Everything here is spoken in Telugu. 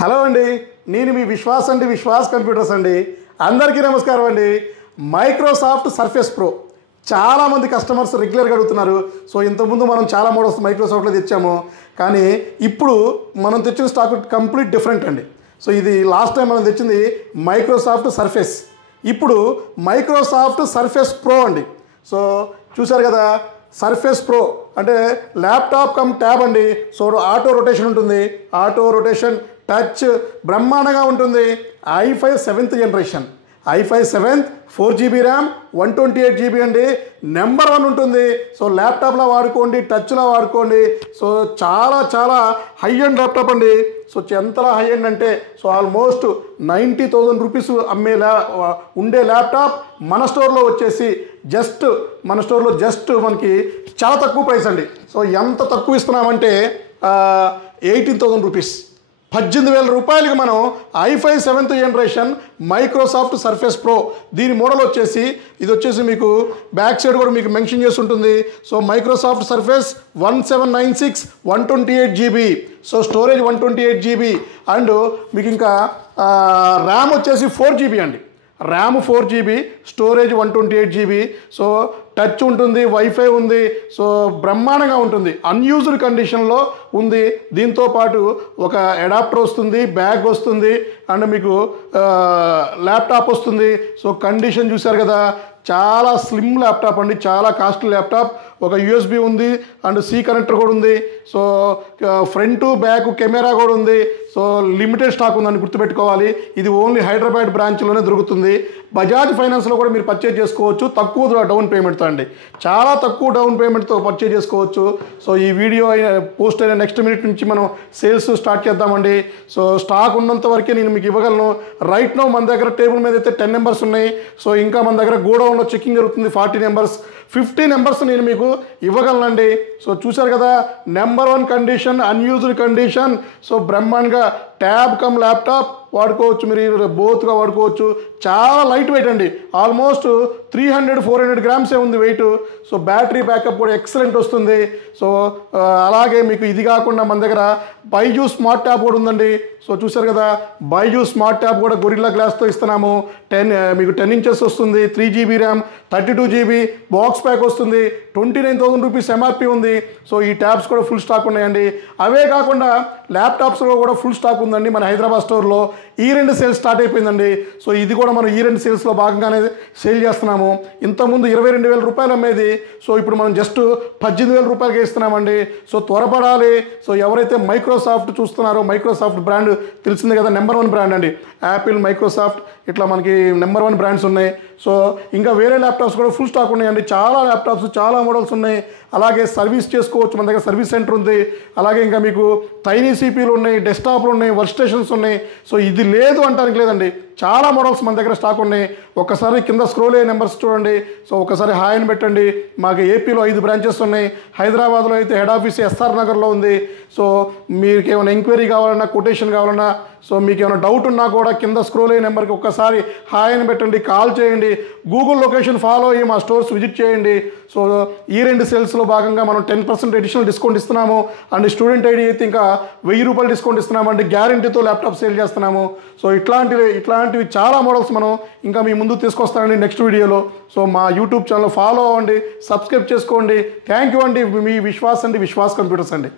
హలో అండి, నేను మీ విశ్వాస్ అండి, విశ్వాస్ కంప్యూటర్స్ అండి. అందరికీ నమస్కారం అండి. మైక్రోసాఫ్ట్ సర్ఫేస్ ప్రో చాలామంది కస్టమర్స్ రెగ్యులర్గా అడుగుతున్నారు. సో ఇంతకుముందు మనం చాలా మోడల్స్ మైక్రోసాఫ్ట్లో తెచ్చాము, కానీ ఇప్పుడు మనం తెచ్చిన స్టాక్ కంప్లీట్ డిఫరెంట్ అండి. సో ఇది లాస్ట్ టైం మనం తెచ్చింది మైక్రోసాఫ్ట్ సర్ఫేస్, ఇప్పుడు మైక్రోసాఫ్ట్ సర్ఫేస్ ప్రో అండి. సో చూసారు కదా, సర్ఫేస్ ప్రో అంటే ల్యాప్టాప్ కమ్ ట్యాబ్ అండి. సో ఆటో రొటేషన్ ఉంటుంది, ఆటో రొటేషన్, టచ్ బ్రహ్మాండంగా ఉంటుంది. i5 7th generation, i5 7th 4GB RAM, 128GB అండి. నెంబర్ 1 ఉంటుంది. సో ల్యాప్టాప్లో వాడుకోండి, టచ్లో వాడుకోండి. సో చాలా చాలా హై ఎండ్ ల్యాప్టాప్ అండి. సో ఎంతలా హై ఎండ్ అంటే సో ఆల్మోస్ట్ 90,000 రూపీస్ ఉండే ల్యాప్టాప్ మన స్టోర్లో వచ్చేసి మన స్టోర్లో మనకి చాలా తక్కువ ప్రైస్ అండి. సో ఎంత తక్కువ ఇస్తున్నామంటే 18,000 రూపీస్, 18,000 రూపాయలకి మనం i5 7th generation Microsoft surface pro. దీని మోడల్ వచ్చేసి ఇది వచ్చేసి మీకు బ్యాక్ సైడ్ కూడా మీకు మెన్షన్ చేసి ఉంటుంది. So Microsoft surface 1796 128GB. So storage 128GB and మీకు ఇంకా ర్యామ్ వచ్చేసి 4GB అండి. RAM 4GB, storage 128GB. So touch ఉంటుంది, వైఫై ఉంది. సో బ్రహ్మాండంగా ఉంటుంది. అన్యూజ్డ్ కండిషన్లో ఉంది. దీంతో పాటు ఒక అడాప్టర్ వస్తుంది, బ్యాగ్ వస్తుంది అండ్ మీకు ల్యాప్టాప్ వస్తుంది. సో కండిషన్ చూశారు కదా, చాలా స్లిమ్ ల్యాప్టాప్ అండి, చాలా కాస్ట్లీ ల్యాప్టాప్. ఒక USB ఉంది అండ్ C కనెక్టర్ కూడా ఉంది. సో ఫ్రంట్ బ్యాక్ కెమెరా కూడా ఉంది. సో లిమిటెడ్ స్టాక్ ఉందని గుర్తుపెట్టుకోవాలి. ఇది ఓన్లీ హైదరాబాద్ బ్రాంచ్లోనే దొరుకుతుంది. బజాజ్ ఫైనాన్స్లో కూడా మీరు పర్చేజ్ చేసుకోవచ్చు, తక్కువ డౌన్ పేమెంట్తో అండి, చాలా తక్కువ డౌన్ పేమెంట్తో పర్చేజ్ చేసుకోవచ్చు. సో ఈ వీడియో పోస్ట్ అయిన నెక్స్ట్ మినిట్ నుంచి మనం సేల్స్ స్టార్ట్ చేద్దామండి. సో స్టాక్ ఉన్నంత వరకే నేను మీకు ఇవ్వగలను. రైట్ నో మన దగ్గర టేబుల్ మీద అయితే 10 నెంబర్స్ ఉన్నాయి. సో ఇంకా మన దగ్గర గోడౌన్లో చెకింగ్ జరుగుతుంది, 40 నెంబర్స్, 50 నెంబర్స్ నేను మీకు ఇవ్వగలనండి. సో చూశారు కదా, number 1 condition, unused condition. So బ్రహ్మాండంగా ట్యాబ్ కమ్ ల్యాప్టాప్ వాడుకోవచ్చు, మీరు బోత్గా వాడుకోవచ్చు. చాలా లైట్ వెయిట్ అండి, ఆల్మోస్ట్ 300-400 గ్రామ్సే ఉంది వెయిట్. సో బ్యాటరీ బ్యాకప్ కూడా ఎక్సలెంట్ వస్తుంది. సో అలాగే మీకు ఇది కాకుండా మన దగ్గర బైజూస్ స్మార్ట్ ట్యాబ్ కూడా ఉందండి. సో చూసారు కదా, బైజూస్ స్మార్ట్ ట్యాబ్ కూడా గొరిల్లా గ్లాస్తో ఇస్తున్నాము. మీకు 10 ఇంచెస్ వస్తుంది, 3GB RAM, 32GB box pack వస్తుంది. 29,000 రూపీస్ MRP ఉంది. సో ఈ ట్యాబ్స్ కూడా ఫుల్ స్టాక్ ఉన్నాయండి. అవే కాకుండా ల్యాప్టాప్స్లో కూడా ఫుల్ స్టాక్ ఉందండి మన హైదరాబాద్ స్టోర్లో. ఈ2 సేల్స్ స్టార్ట్ అయిపోయిందండి. సో ఇది కూడా మనం ఈ2 సేల్స్లో భాగంగానే సేల్ చేస్తున్నాము. ఇంతకుముందు 22,000 రూపాయలు అమ్మేది, సో ఇప్పుడు మనం జస్ట్ 18,000 రూపాయలకే ఇస్తున్నామండి. సో త్వరపడాలి. సో ఎవరైతే మైక్రోసాఫ్ట్ చూస్తున్నారో, మైక్రోసాఫ్ట్ బ్రాండ్ తెలిసిందే కదా, నెంబర్ 1 బ్రాండ్ అండి. యాపిల్, మైక్రోసాఫ్ట్ ఇట్లా మనకి నెంబర్ 1 బ్రాండ్స్ ఉన్నాయి. సో ఇంకా వేరే ల్యాప్టాప్స్ కూడా ఫుల్ స్టాక్ ఉన్నాయండి. చాలా ల్యాప్టాప్స్, చాలా మోడల్స్ ఉన్నాయి. అలాగే సర్వీస్ చేసుకోవచ్చు, మన దగ్గర సర్వీస్ సెంటర్ ఉంది. అలాగే ఇంకా మీకు టైనీ CPUలు ఉన్నాయి, డెస్క్టాప్లు ఉన్నాయి, వర్క్ స్టేషన్స్ ఉన్నాయి. సో ఇది లేదు అంటానికి లేదండి, చాలా మోడల్స్ మన దగ్గర స్టాక్ ఉన్నాయి. ఒక్కసారి కింద స్క్రోల్ అయ్యే నెంబర్స్ చూడండి. సో ఒకసారి హాయ్ అని పెట్టండి. మాకు ఏపీలో 5 బ్రాంచెస్ ఉన్నాయి. హైదరాబాద్లో అయితే హెడ్ ఆఫీస్ SR నగర్లో ఉంది. సో మీకు ఏమైనా ఎంక్వైరీ కావాలన్నా, కొటేషన్ కావాలన్నా, సో మీకు ఏమైనా డౌట్ ఉన్నా కూడా కింద స్క్రోల్ అయ్యే నెంబర్కి ఒక్కసారి హాయ్ అని పెట్టండి, కాల్ చేయండి. గూగుల్ లొకేషన్ ఫాలో అయ్యి మా స్టోర్స్ విజిట్ చేయండి. సో ఈ2 సేల్స్లో భాగంగా మనం 10% అడిషనల్ డిస్కౌంట్ ఇస్తున్నాము. అండ్ స్టూడెంట్ ఐడి అయితే ఇంకా 1000 రూపాయలు డిస్కౌంట్ ఇస్తున్నాము అండి. గ్యారంటీతో ల్యాప్టాప్ సేల్ చేస్తున్నాము. సో ఇట్లాంటివి చాలా మోడల్స్ మనం ఇంకా మీ ముందు తీసుకొస్తానండి నెక్స్ట్ వీడియోలో. సో మా యూట్యూబ్ ఛానల్ ఫాలో అవ్వండి, సబ్స్క్రైబ్ చేసుకోండి. థ్యాంక్ యూ అండి. మీ విశ్వాస్ అండి, విశ్వాస్ కంప్యూటర్స్ అండి.